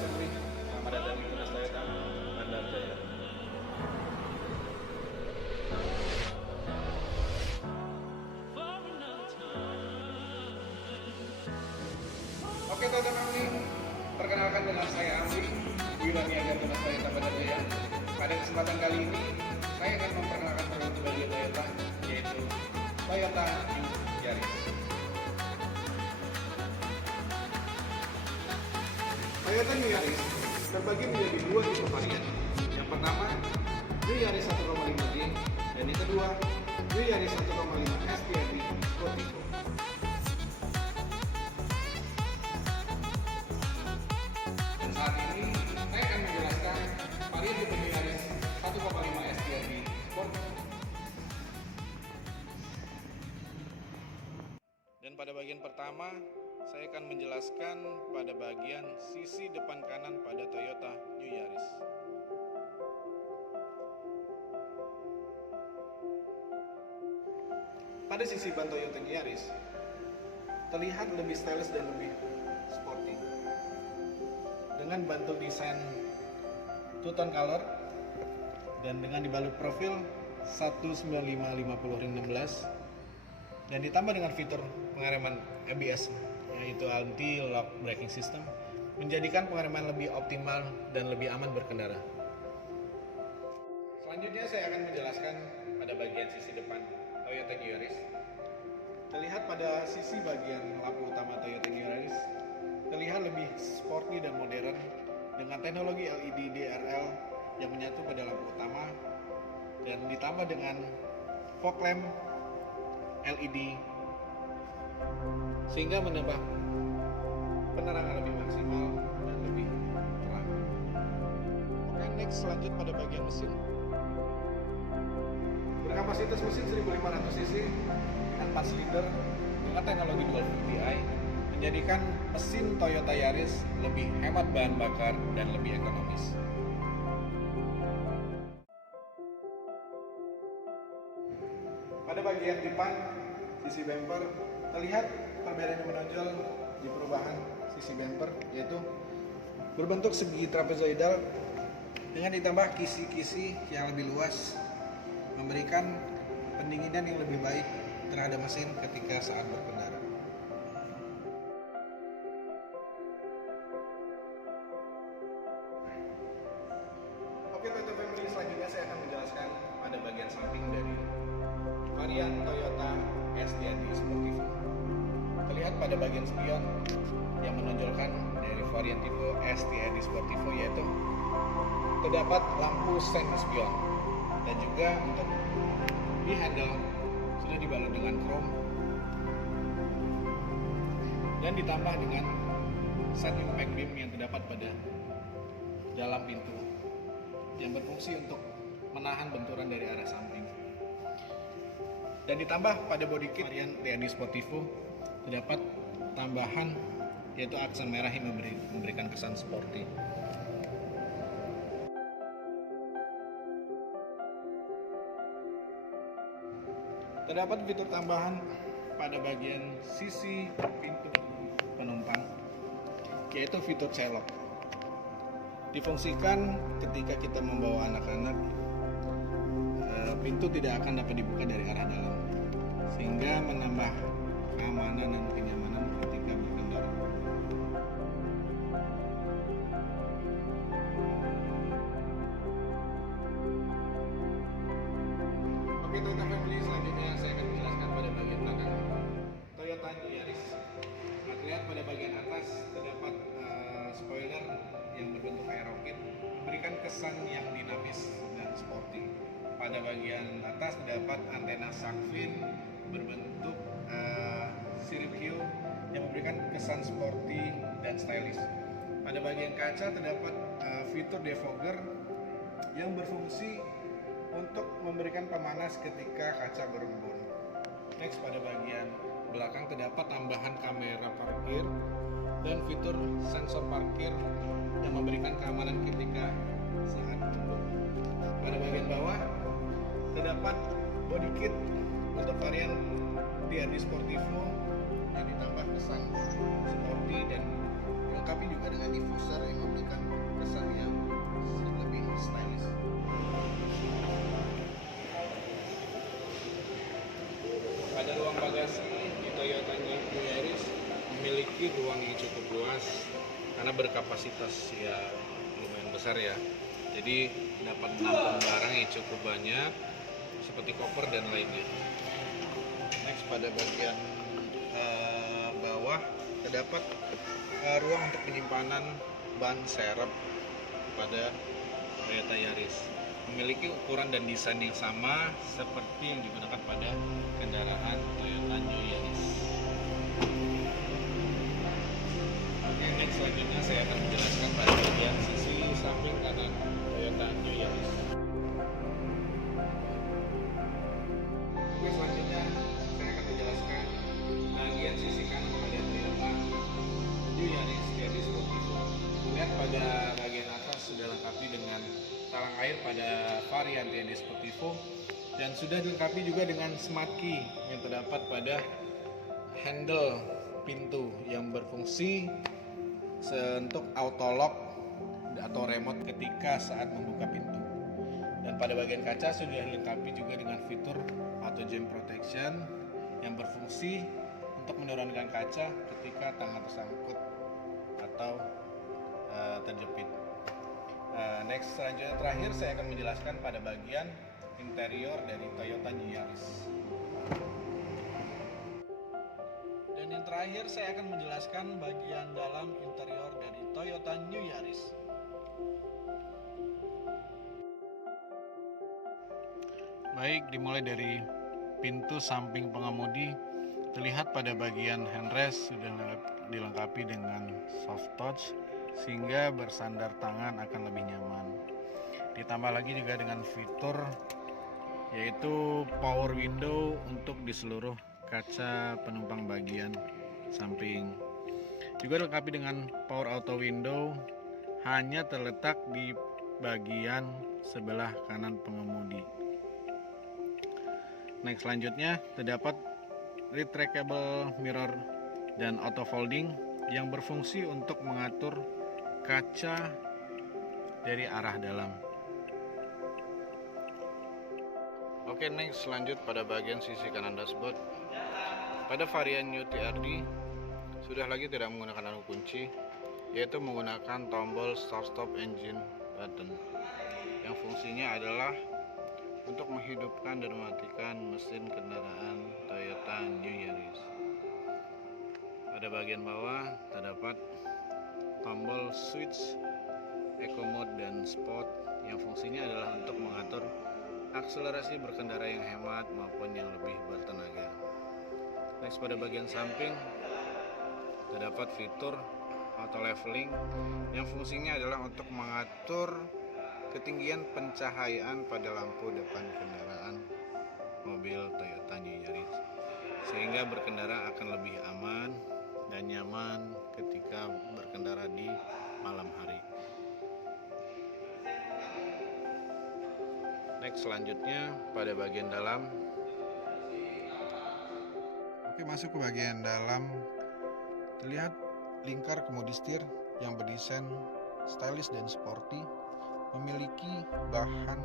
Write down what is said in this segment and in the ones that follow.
Assembly. Selamat datang di Tunas Toyota, Bandar Jaya. Oke Toyota Family, perkenalkan dengan saya Amri, Yunaniaga Tunas Toyota Bandar Jaya. Pada kesempatan kali ini, saya akan memperkenalkan produk terbaru Toyota, yaitu Toyota New Yaris. Toyota New Yaris terbagi menjadi dua tipe varian. Yang pertama, New Yaris 1,5J, dan yang kedua, New Yaris 1,5 STRD Sportivo. Dan saat ini, saya akan menjelaskan varian tipe New Yaris 1,5 STRD Sportivo. Dan pada bagian pertama, saya akan menjelaskan pada bagian sisi depan kanan pada Toyota New Yaris. Pada sisi ban Toyota New Yaris, terlihat lebih stylish dan lebih sporty. Dengan bentuk desain two-tone color dan dengan dibalut profil 195/50 ring 16 dan ditambah dengan fitur pengereman ABS yaitu anti-lock braking system, menjadikan pengereman lebih optimal dan lebih aman berkendara. Selanjutnya saya akan menjelaskan pada bagian sisi depan Toyota New Yaris. Terlihat pada sisi bagian lampu utama Toyota New Yaris terlihat lebih sporty dan modern dengan teknologi LED DRL yang menyatu pada lampu utama dan ditambah dengan fog lamp LED sehingga menambah penerangan lebih maksimal dan lebih terang. Oke, next lanjut pada bagian mesin. Berkapasitas mesin 1500 cc dengan 4 silinder dengan teknologi dual VTI menjadikan mesin Toyota Yaris lebih hemat bahan bakar dan lebih ekonomis. Pada bagian depan sisi bumper terlihat perbedaan yang menonjol di perubahan sisi bumper, yaitu berbentuk segi trapezoidal dengan ditambah kisi-kisi yang lebih luas, memberikan pendinginan yang lebih baik terhadap mesin ketika saat berkendara. Oke Toyota Family, selanjutnya saya akan menjelaskan pada bagian samping dari varian Toyota STRD Sportivo. Terlihat pada bagian spion yang menonjolkan dari varian tipe STRD Sportivo, yaitu terdapat lampu stand spion dan juga untuk di handle sudah dibalut dengan chrome dan ditambah dengan side impact beam yang terdapat pada dalam pintu yang berfungsi untuk menahan benturan dari arah samping. Dan ditambah pada body kit varian TRD Sportivo terdapat tambahan yaitu aksen merah yang memberikan kesan sporty. Terdapat fitur tambahan pada bagian sisi pintu penumpang yaitu fitur child lock. Difungsikan ketika kita membawa anak-anak, pintu tidak akan dapat dibuka dari arah dalam, sehingga menambah keamanan dan kenyamanan ketika berkendara. Oke Toyota Family, selanjutnya saya akan menjelaskan pada bagian belakang Toyota New Yaris. Nah, terlihat pada bagian atas terdapat spoiler yang berbentuk kayak roket, memberikan kesan yang dinamis dan sporty. Pada bagian atas terdapat antena shark fin berbentuk sirip hiu yang memberikan kesan sporty dan stylish. Pada bagian kaca terdapat fitur defogger yang berfungsi untuk memberikan pemanas ketika kaca berembun. Next, pada bagian belakang terdapat tambahan kamera parkir dan fitur sensor parkir yang memberikan keamanan ketika saat mengemudi. Pada bagian bawah terdapat body kit untuk varian TRD Sportivo yang ditambah kesan sporty dan dilengkapi juga dengan diffuser yang memberikan kesan yang lebih stylish. Pada ruang bagasi di Toyota New Yaris memiliki ruang yang cukup luas karena berkapasitas ya lumayan besar ya. Jadi dapat menampung barang yang cukup banyak seperti koper dan lainnya. Next, pada bagian bawah terdapat ruang untuk penyimpanan ban serep pada Toyota Yaris. Memiliki ukuran dan desain yang sama seperti yang digunakan pada kendaraan Toyota New Yaris. Oke, next selanjutnya saya akan menjelaskan pada bagian sisi samping kanan Toyota New Yaris. Oke, selanjutnya saya akan menjelaskan bagian sisi kanan pada Toyota New Yaris TRD Sportivo. Lihat pada bagian atas sudah lengkapi dengan talang air pada varian TRD Sportivo dan sudah dilengkapi juga dengan smart key yang terdapat pada handle pintu yang berfungsi untuk auto lock atau remote ketika saat membuka pintu. Dan pada bagian kaca sudah dilengkapi juga dengan fitur auto jam protection yang berfungsi untuk menurunkan kaca ketika tangan tersangkut atau terjepit. Next, selanjutnya terakhir saya akan menjelaskan pada bagian interior dari Toyota New Yaris. Dan yang terakhir saya akan menjelaskan bagian dalam interior dari Toyota New Yaris. Baik, dimulai dari pintu samping pengemudi. Terlihat pada bagian handrest sudah dilengkapi dengan soft touch sehingga bersandar tangan akan lebih nyaman. Ditambah lagi juga dengan fitur yaitu power window untuk di seluruh kaca penumpang bagian samping. Juga dilengkapi dengan power auto window, hanya terletak di bagian sebelah kanan pengemudi. Next, selanjutnya terdapat retractable mirror dan auto folding yang berfungsi untuk mengatur kaca dari arah dalam. Oke, next lanjut pada bagian sisi kanan dashboard. Pada varian New TRD sudah lagi tidak menggunakan anu kunci, yaitu menggunakan tombol start stop engine button yang fungsinya adalah untuk menghidupkan dan mematikan mesin kendaraan Toyota New Yaris. Pada bagian bawah terdapat tombol switch Eco Mode dan Sport yang fungsinya adalah untuk mengatur akselerasi berkendara yang hemat maupun yang lebih bertenaga. Next, pada bagian samping terdapat fitur auto leveling yang fungsinya adalah untuk mengatur ketinggian pencahayaan pada lampu depan kendaraan mobil Toyota New Yaris sehingga berkendara akan lebih aman dan nyaman ketika berkendara di malam hari. Next, selanjutnya pada bagian dalam. Oke, masuk ke bagian dalam. Terlihat lingkar kemudi setir yang berdesain stylish dan sporty, memiliki bahan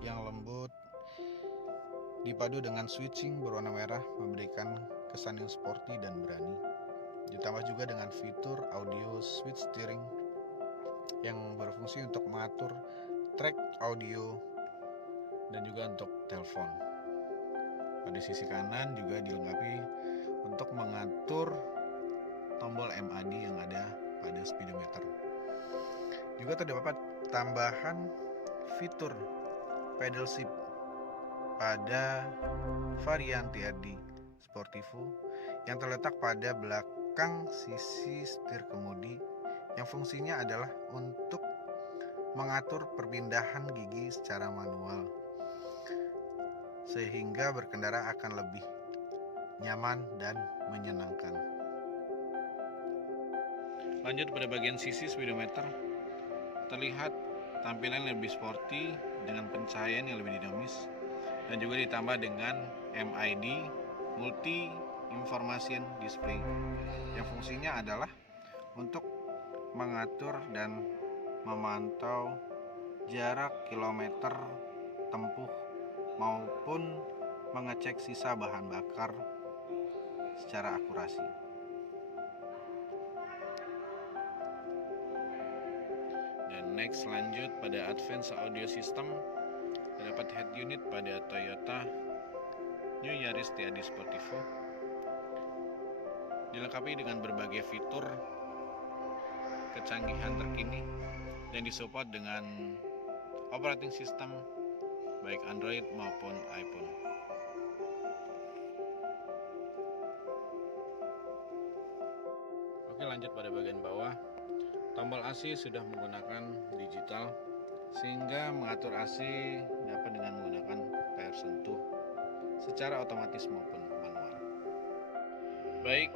yang lembut dipadu dengan switching berwarna merah memberikan kesan yang sporty dan berani. Ditambah juga dengan fitur audio switch steering yang berfungsi untuk mengatur track audio dan juga untuk telepon. Pada sisi kanan juga dilengkapi untuk mengatur tombol MAD yang ada pada speedometer. Juga terdapat tambahan fitur pedal shift pada varian TRD Sportivo yang terletak pada belakang sisi setir kemudi yang fungsinya adalah untuk mengatur perpindahan gigi secara manual sehingga berkendara akan lebih nyaman dan menyenangkan. Lanjut pada bagian sisi speedometer, terlihat tampilan lebih sporty dengan pencahayaan yang lebih dinamis dan juga ditambah dengan MID Multi Information Display yang fungsinya adalah untuk mengatur dan memantau jarak kilometer tempuh maupun mengecek sisa bahan bakar secara akurasi. Dan next lanjut pada advanced audio system, terdapat head unit pada Toyota New Yaris TAD Sportivo, dilengkapi dengan berbagai fitur kecanggihan terkini dan disupport dengan operating system baik Android maupun iPhone. Oke, lanjut pada bagian bawah. Tombol AC sudah menggunakan digital sehingga mengatur AC dapat dengan menggunakan layar sentuh secara otomatis maupun manual. Baik,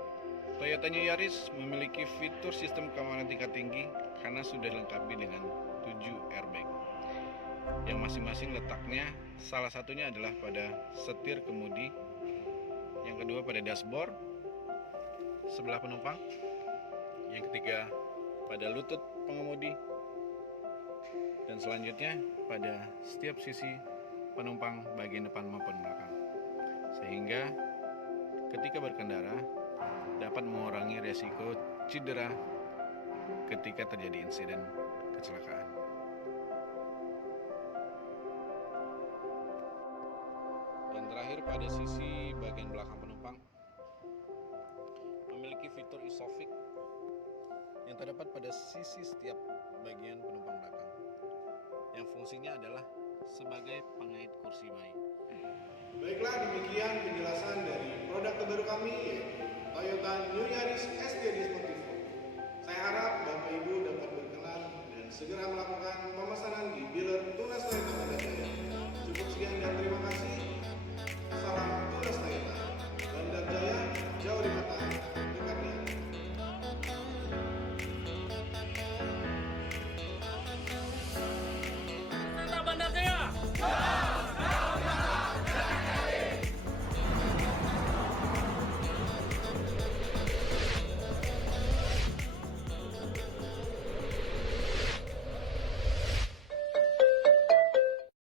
Toyota New Yaris memiliki fitur sistem keamanan tingkat tinggi karena sudah dilengkapi dengan 7 airbag yang masing-masing letaknya salah satunya adalah pada setir kemudi, yang kedua pada dashboard sebelah penumpang, yang ketiga pada lutut pengemudi, dan selanjutnya pada setiap sisi penumpang bagian depan maupun belakang, sehingga ketika berkendara dapat mengurangi resiko cedera ketika terjadi insiden kecelakaan. Dan terakhir pada sisi bagian belakang penumpang memiliki fitur ISOFIX yang terdapat pada sisi setiap bagian penumpang belakang, yang fungsinya adalah sebagai pengait kursi bayi. Baiklah, demikian penjelasan dari produk terbaru kami, yaitu Toyota New Yaris STD Sportivo. Saya harap Bapak Ibu dapat berkenan dan segera melakukan pemesanan di dealer Tunas Toyota Pada Jaya. Cukup sekian dan terima kasih. Salam